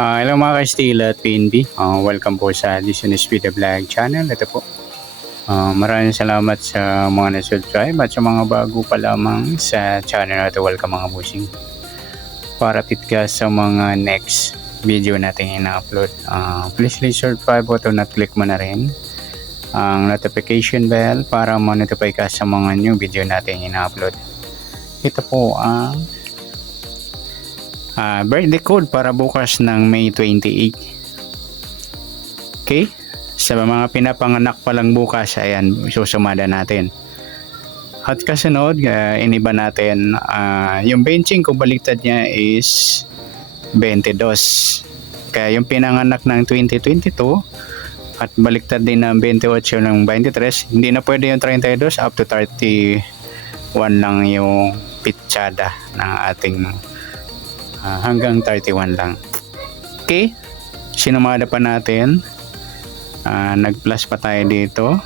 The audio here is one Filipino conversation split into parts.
Hello mga ka-Stila at PNB. Welcome po sa Additionist Video Vlog channel. Ito po. Maraming salamat sa mga na-subscribe at sa mga bago pa lamang sa channel na ito. Welcome mga busing. Para ka sa mga next video natin ina-upload. Please subscribe button at click mo na rin ang notification bell para ma-notify ka sa mga new video natin ina-upload. Ito po ang birthday code para bukas ng May 28. Okay? Sa mga pinapanganak pa lang bukas, ayan, susumada natin. At kasunod, iniba natin, yung benching kung baliktad niya is 22. Kaya yung pinanganak ng 2022 at baliktad din ng 28 ng 23, hindi na pwede yung 32 up to 31 lang yung pitsada ng ating hanggang 31 lang. Okay, sinumada pa natin, nag plus pa tayo dito,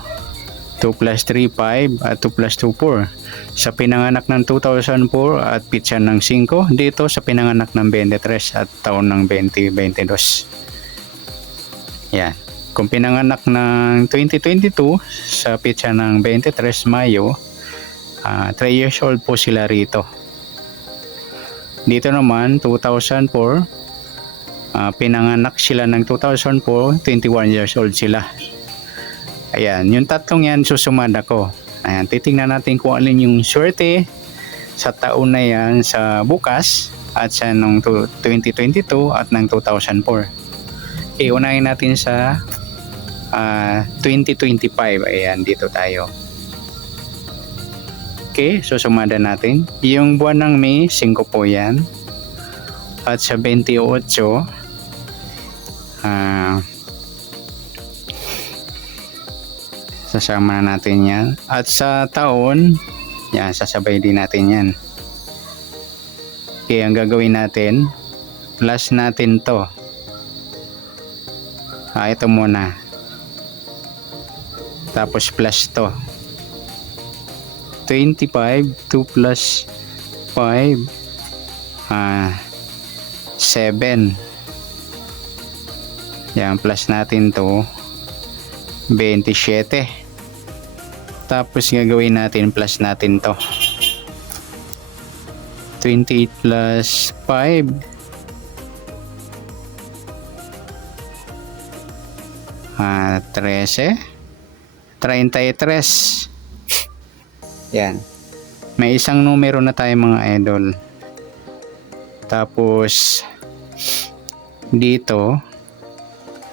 2 plus 3 5 at 2 plus 2 4 sa pinanganak ng 2004 at pitsa ng 5 dito sa pinanganak ng 23 at taon ng 2022. Yan, kung pinanganak ng 2022 sa pitsa ng 23 Mayo, 3 years old po sila rito. Dito naman 2004, pinanganak sila ng 2004, 21 years old sila. Ayan, yung tatlong yan susumada ko. Ayan, titingnan natin kung alin yung swerte sa taon na yan sa bukas at sa nung 2022 at ng 2004. Okay, unahin natin sa 2025. Ayan, dito tayo. Okay, so sumada natin. Yung buwan ng May, 5 po yan. At sa 28, sasama na natin yan. At sa taon, yan, sasabay din natin yan. Okay, ang gagawin natin, plus natin to. Ito muna. Tapos plus to. 25, 2 plus 5, 7. Yan, plus natin to 27. Tapos gagawin natin, plus natin to 28 plus 5, 13, 33. Yan. May isang numero na tayo mga idol. Tapos dito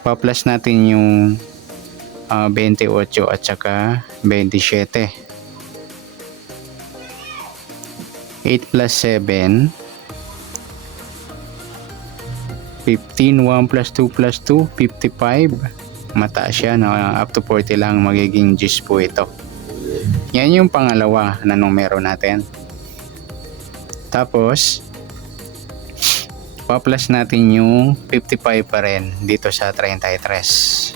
pa-plus natin yung 28 at saka 27. 8 plus 7, 15. 1 plus 2 plus 2, 55. Mataas yan, up to 40 lang, magiging 10 po ito. Yan yung pangalawa na numero natin. Tapos pa-plus natin yung 55 pa rin dito sa 33.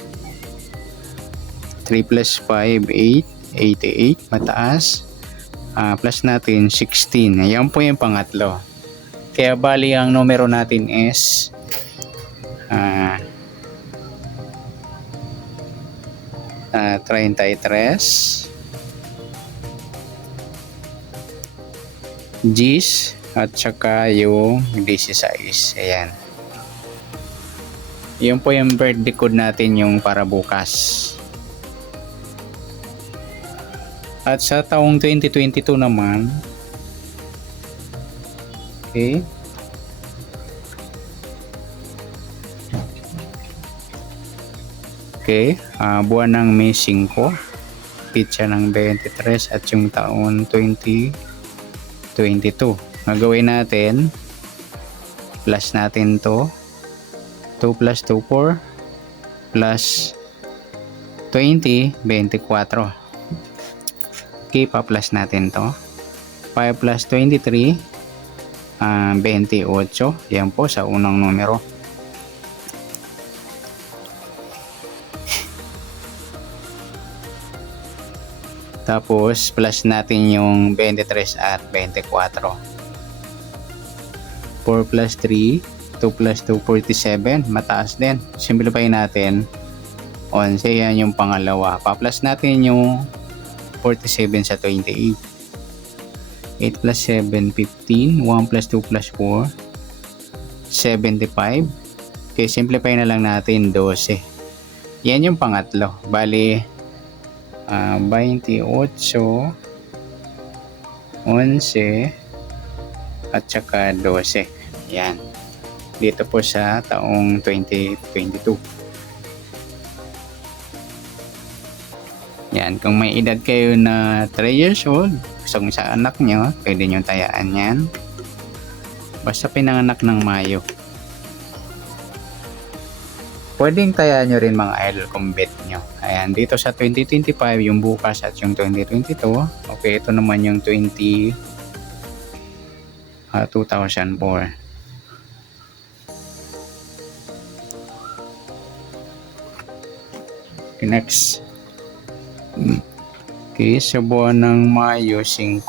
3 plus 5, 8, 88, mataas. Plus natin 16. Yan po yung pangatlo. Kaya bali ang numero natin is 33, G's at saka yung 16. Ayan. Yun po yung birthday code natin, yung para bukas. At sa taong 2022 naman, okay, buwan ng May 5, pitsa ng 23 at yung taon 2022. Gagawin natin, plus natin to 2 plus 2, 4 plus 20, 24. Okay, pa-plus natin to 5 plus 23, 28. Yan po sa unang numero. Tapos plus natin yung 23 at 24. 4 plus 3, 2 plus 2, 47. Mataas din. Simplify natin. 11, yan yung pangalawa. Pa-plus natin yung 47 sa 28. 8 plus 7, 15. 1 plus 2 plus 4, 75. Okay, simplify na lang natin 12. Yan yung pangatlo. Bali, 28, 11, at saka 12. Yan. Dito po sa taong 2022. Yan. Kung may edad kayo na 3 years old, gusto sa anak nyo, pwede nyo tayaan yan. Basta pinanganak ng Mayo. Pwedeng tayaan nyo rin mga idol kung bet nyo. Ayan, dito sa 2025, yung bukas at yung 2022. Okay, ito naman yung 2004. Okay, next. Okay, sa buwan ng Mayo, 5.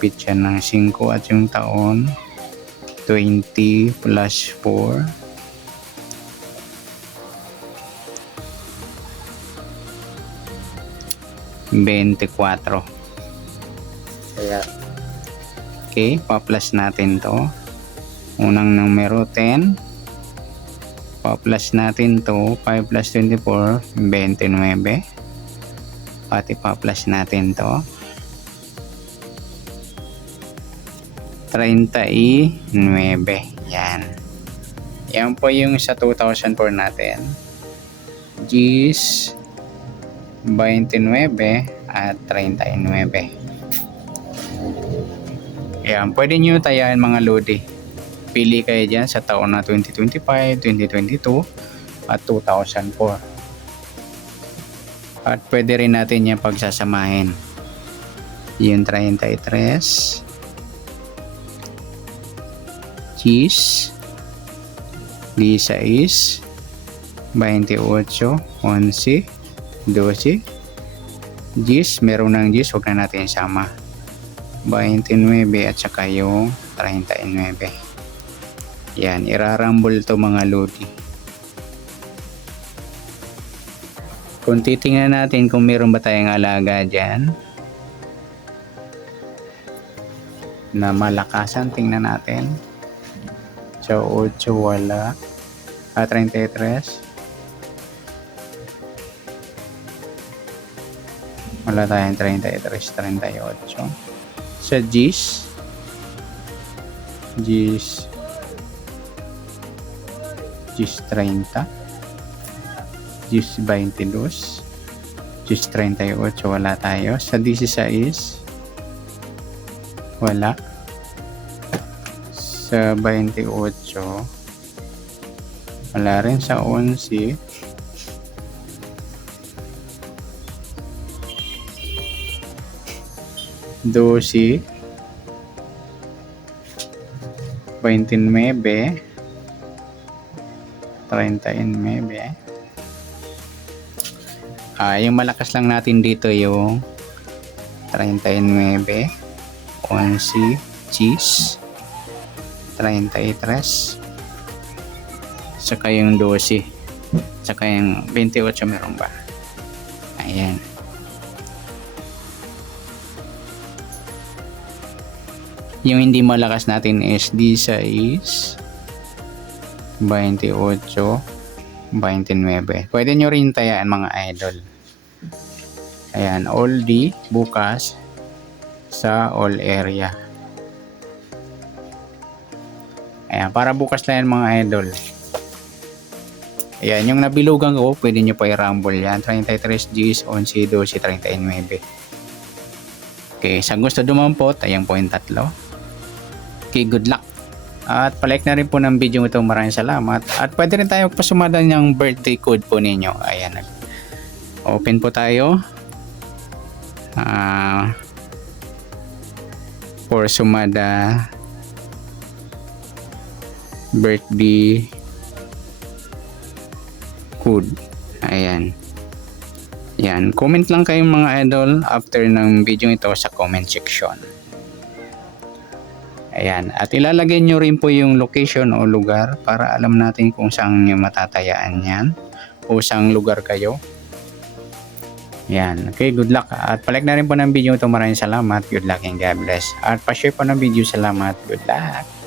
Pitsa ng 5 at yung taon, 20 plus 4. 24. Kaya, okay, pa-plus natin to. Unang numero 10. Pa-plus natin to. 5 plus 24, 29. Pati pa-plus natin to. 39. Yan. Yan po yung sa 2004 natin. G's 29 at 39. Yan, pwede nyo tayaan mga lodi. Pili kayo dyan sa taon na 2025, 2022 at 2004. At pwede rin natin yung pagsasamahin. Yung 33, G's 16, 28, 11, 12. G's, meron ng G's, huwag na natin isama. 29 at saka yung 39. Yan, irarambol to mga lodi. Kung titingnan natin kung meron ba tayong alaga dyan na malakasan, tingnan natin. So, 8 wala. 33. Wala tayong 33, 38. Sa G's 30, G's 22, G's 38, wala tayo. Sa 16 wala. Sa 28 wala rin. Sa 11 12, 29, 39. Yung malakas lang natin dito yung 39, 11, G's 33, saka yung 12, saka yung 28 meron ba? Ayan. Yung hindi malakas natin is D6, 28, 29. Pwede nyo rin tayaan mga idol. Ayan, all D bukas sa all area. Ayan, para bukas lang yan mga idol. Ayan, yung nabilugan ko, pwede nyo pa i-rumble yan. 33 G's, 11, 12, 39. Okay, sa gusto dumampot, ayan po yung tatlo. Okay, good luck. At palike na rin po ng video ito. Maraming salamat. At pwede rin tayo pasumada ng birthday code po ninyo. Ayan. Open po tayo. For sumada birthday code. Ayan. Yan. Comment lang kayong mga idol after ng video ito sa comment section. Ayan. At ilalagay nyo rin po yung location o lugar para alam natin kung saan nyo matatayaan yan o saan lugar kayo. Yan. Okay, good luck. At palike na rin po ng video ito. Maraming salamat. Good luck and God bless. At pa-share po ng video. Salamat. Good luck.